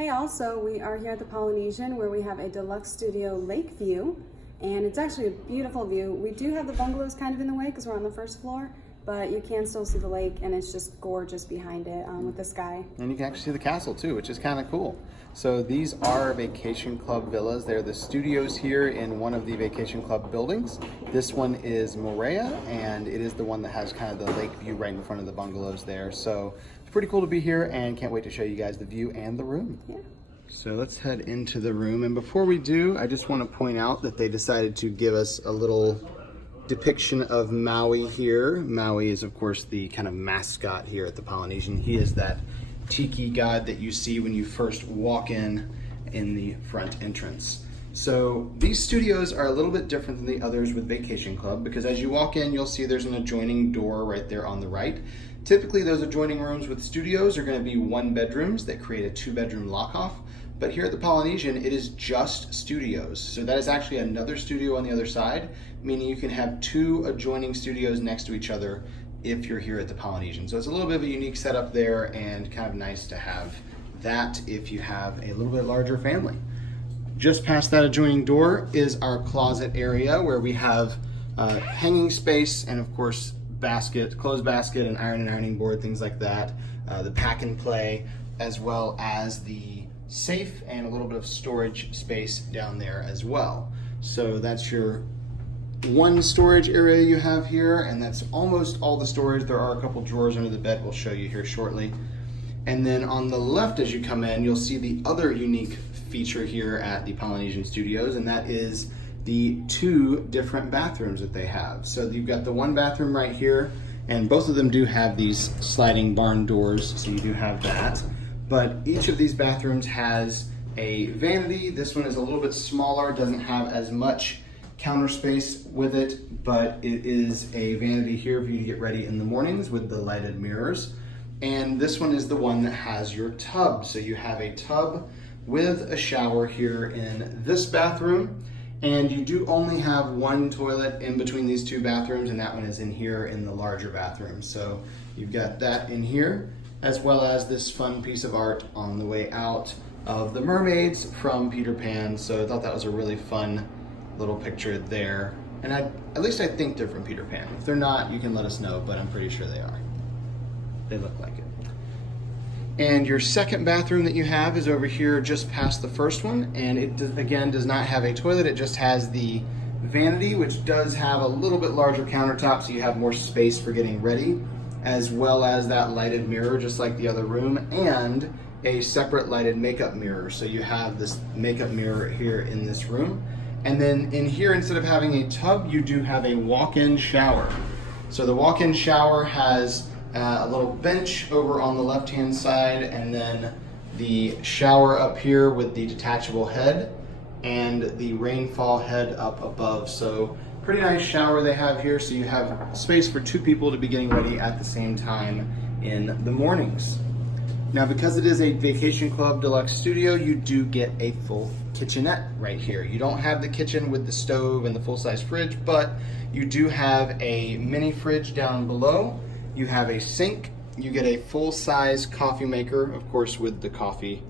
Hey, also, we are here at the Polynesian where we have a deluxe studio lake view, and it's actually a beautiful view. We do have the bungalows kind of in the way because we're on the first floor, but you can still see the lake, and it's just gorgeous behind it with the sky. And you can actually see the castle too, which is kind of cool. So these are vacation club villas. They're the studios here in one of the vacation club buildings. This one is Morea, and it is the one that has kind of the lake view right in front of the bungalows there. So it's pretty cool to be here, and can't wait to show you guys the view and the room. Yeah. So let's head into the room. And before we do, I just want to point out that they decided to give us a little depiction of Maui here. Maui is, of course, the kind of mascot here at the Polynesian. He is that tiki god that you see when you first walk in the front entrance. So these studios are a little bit different than the others with Vacation Club, because as you walk in, you'll see there's an adjoining door right there on the right. Typically, those adjoining rooms with studios are going to be one bedrooms that create a two-bedroom lock-off. But here at the Polynesian, it is just studios. So that is actually another studio on the other side, meaning you can have two adjoining studios next to each other if you're here at the Polynesian. So it's a little bit of a unique setup there, and kind of nice to have that if you have a little bit larger family. Just past that adjoining door is our closet area where we have hanging space and, of course, clothes basket and ironing board, things like that. The pack and play, as well as the safe and a little bit of storage space down there as well. So that's your one storage area you have here, and that's almost all the storage. There are a couple drawers under the bed we'll show you here shortly. And then on the left as you come in, you'll see the other unique feature here at the Polynesian Studios, and that is the two different bathrooms that they have. So you've got the one bathroom right here, and both of them do have these sliding barn doors, so you do have that. But each of these bathrooms has a vanity. This one is a little bit smaller, doesn't have as much counter space with it, but it is a vanity here for you to get ready in the mornings with the lighted mirrors. And this one is the one that has your tub. So you have a tub with a shower here in this bathroom, and you do only have one toilet in between these two bathrooms, and that one is in here in the larger bathroom. So you've got that in here, as well as this fun piece of art on the way out of the mermaids from Peter Pan. So I thought that was a really fun little picture there. And at least I think they're from Peter Pan. If they're not, you can let us know, but I'm pretty sure they are. They look like it. And your second bathroom that you have is over here just past the first one, and it again does not have a toilet. It just has the vanity, which does have a little bit larger countertop, so you have more space for getting ready, as well as that lighted mirror just like the other room, and a separate lighted makeup mirror. So you have this makeup mirror here in this room. And then in here, instead of having a tub, you do have a walk-in shower. So the walk-in shower has a little bench over on the left-hand side, and then the shower up here with the detachable head and the rainfall head up above. So pretty nice shower they have here, so you have space for two people to be getting ready at the same time in the mornings. Now, because it is a Vacation Club Deluxe Studio, you do get a full kitchenette right here. You don't have the kitchen with the stove and the full-size fridge, but you do have a mini fridge down below. You have a sink. You get a full-size coffee maker, of course, with the coffee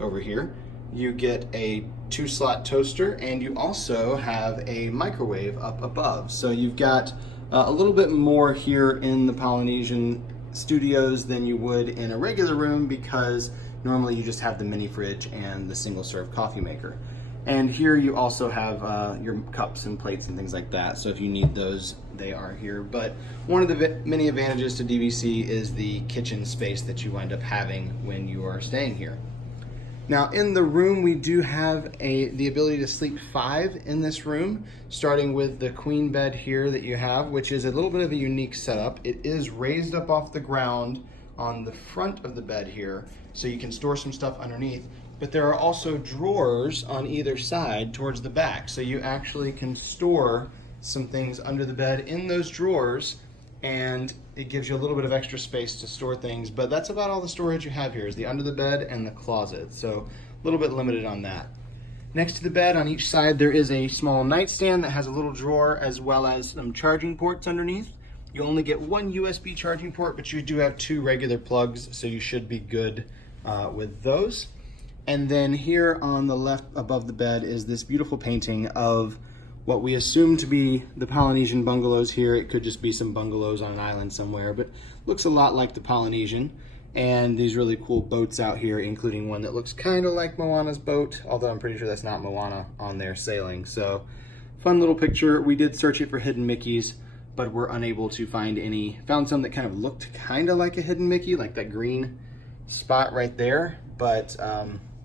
over here. You get a 2-slot toaster, and you also have a microwave up above. So you've got a little bit more here in the Polynesian Studios than you would in a regular room, because normally you just have the mini fridge and the single serve coffee maker. And here you also have your cups and plates and things like that. So if you need those, they are here. But one of the many advantages to DVC is the kitchen space that you wind up having when you are staying here. Now in the room, we do have the ability to sleep 5 in this room, starting with the queen bed here that you have, which is a little bit of a unique setup. It is raised up off the ground on the front of the bed here, so you can store some stuff underneath, but there are also drawers on either side towards the back, so you actually can store some things under the bed in those drawers, and it gives you a little bit of extra space to store things. But that's about all the storage you have here, is the under the bed and the closet, so a little bit limited on that. Next to the bed on each side, there is a small nightstand that has a little drawer, as well as some charging ports underneath. You only get one USB charging port, but you do have 2 regular plugs, so you should be good with those. And then here on the left above the bed is this beautiful painting of what we assume to be the Polynesian bungalows here. It could just be some bungalows on an island somewhere, but looks a lot like the Polynesian. And these really cool boats out here, including one that looks kind of like Moana's boat, although I'm pretty sure that's not Moana on there sailing. So fun little picture. We did search it for hidden Mickeys, but we're unable to find any. Found some that kind of looked kind of like a hidden Mickey, like that green spot right there, but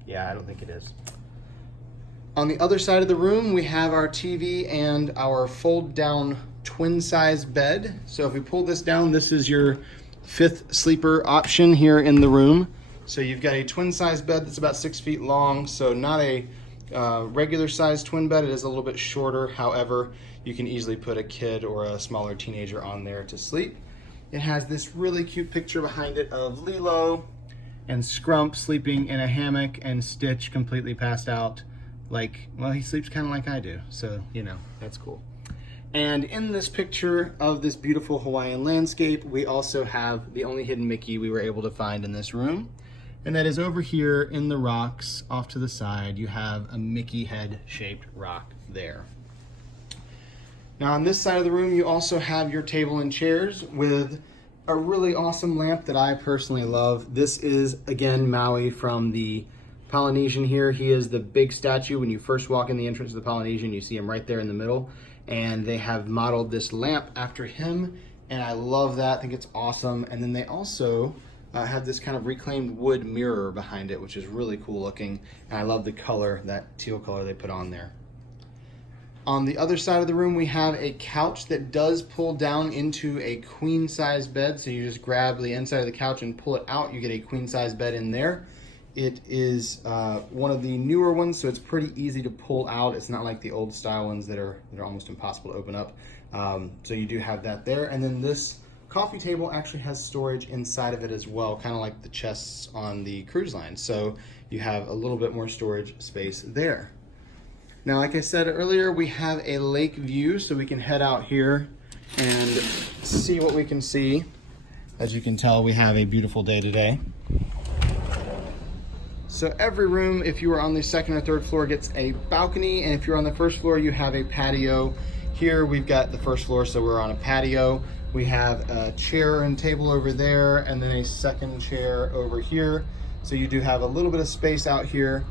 yeah, I don't think it is. On the other side of the room, we have our TV and our fold down twin size bed. So if we pull this down, this is your 5th sleeper option here in the room. So you've got a twin size bed that's about 6 feet long, so not a regular size twin bed. It is a little bit shorter. However, you can easily put a kid or a smaller teenager on there to sleep. It has this really cute picture behind it of Lilo and Scrump sleeping in a hammock and Stitch completely passed out. Like, well, he sleeps kind of like I do, so you know, that's cool. And in this picture of this beautiful Hawaiian landscape, we also have the only hidden Mickey we were able to find in this room. And that is over here in the rocks off to the side. You have a Mickey head shaped rock there. Now on this side of the room, you also have your table and chairs with a really awesome lamp that I personally love. This is, again, Maui from the Polynesian here. He is the big statue. When you first walk in the entrance of the Polynesian, you see him right there in the middle. And they have modeled this lamp after him, and I love that. I think it's awesome. And then they also have this kind of reclaimed wood mirror behind it, which is really cool looking. And I love the color, that teal color they put on there. On the other side of the room, we have a couch that does pull down into a queen size bed. So you just grab the inside of the couch and pull it out. You get a queen size bed in there. It is one of the newer ones, so it's pretty easy to pull out. It's not like the old style ones that are almost impossible to open up. So you do have that there. And then this coffee table actually has storage inside of it as well, kind of like the chests on the cruise line. So you have a little bit more storage space there. Now, like I said earlier, we have a lake view, so we can head out here and see what we can see. As you can tell, we have a beautiful day today. So every room, if you are on the 2nd or 3rd floor, gets a balcony, and if you're on the 1st floor, you have a patio. Here we've got the 1st floor, so we're on a patio. We have a chair and table over there, and then a 2nd chair over here. So you do have a little bit of space out here,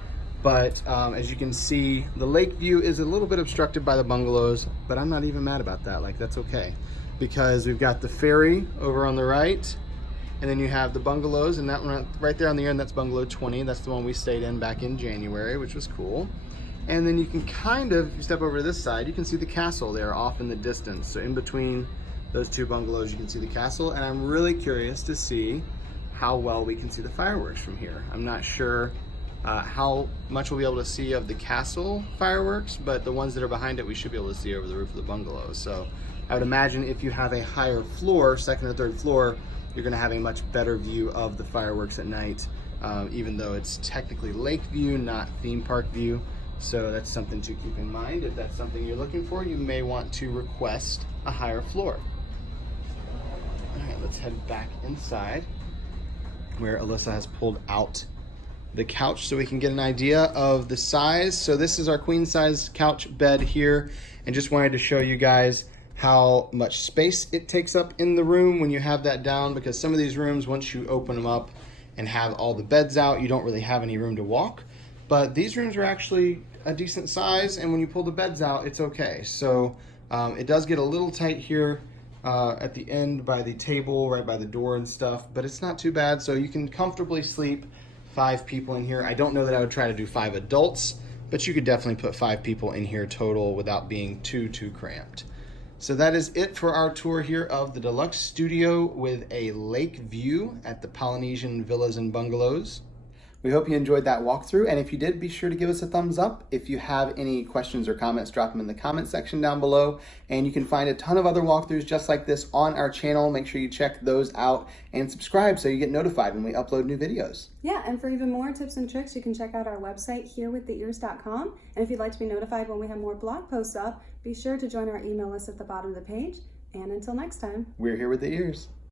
but as you can see, the lake view is a little bit obstructed by the bungalows, but I'm not even mad about that. Like, that's okay, because we've got the ferry over on the right, and then you have the bungalows, and that one right there on the end, that's bungalow 20. That's the one we stayed in back in January, which was cool. And then you can kind of, if you step over to this side, you can see the castle there off in the distance. So in between those two bungalows, you can see the castle. And I'm really curious to see how well we can see the fireworks from here. I'm not sure how much we'll be able to see of the castle fireworks, but the ones that are behind it, we should be able to see over the roof of the bungalows. So I would imagine if you have a higher floor, 2nd or 3rd floor, you're gonna have a much better view of the fireworks at night, even though it's technically lake view, not theme park view. So that's something to keep in mind. If that's something you're looking for, you may want to request a higher floor. All right, let's head back inside where Alyssa has pulled out the couch so we can get an idea of the size. So this is our queen size couch bed here, and just wanted to show you guys how much space it takes up in the room when you have that down, because some of these rooms, once you open them up and have all the beds out, you don't really have any room to walk. But these rooms are actually a decent size, and when you pull the beds out, it's okay. So it does get a little tight here at the end by the table, right by the door and stuff, but it's not too bad. So you can comfortably sleep 5 people in here. I don't know that I would try to do 5 adults, but you could definitely put 5 people in here total without being too cramped. So that is it for our tour here of the Deluxe Studio with a lake view at the Polynesian Villas and Bungalows. We hope you enjoyed that walkthrough, and if you did, be sure to give us a thumbs up. If you have any questions or comments, drop them in the comment section down below, and you can find a ton of other walkthroughs just like this on our channel. Make sure you check those out and subscribe so you get notified when we upload new videos. Yeah, and for even more tips and tricks, you can check out our website, herewiththeears.com. And if you'd like to be notified when we have more blog posts up, be sure to join our email list at the bottom of the page. And until next time, We're here with the ears.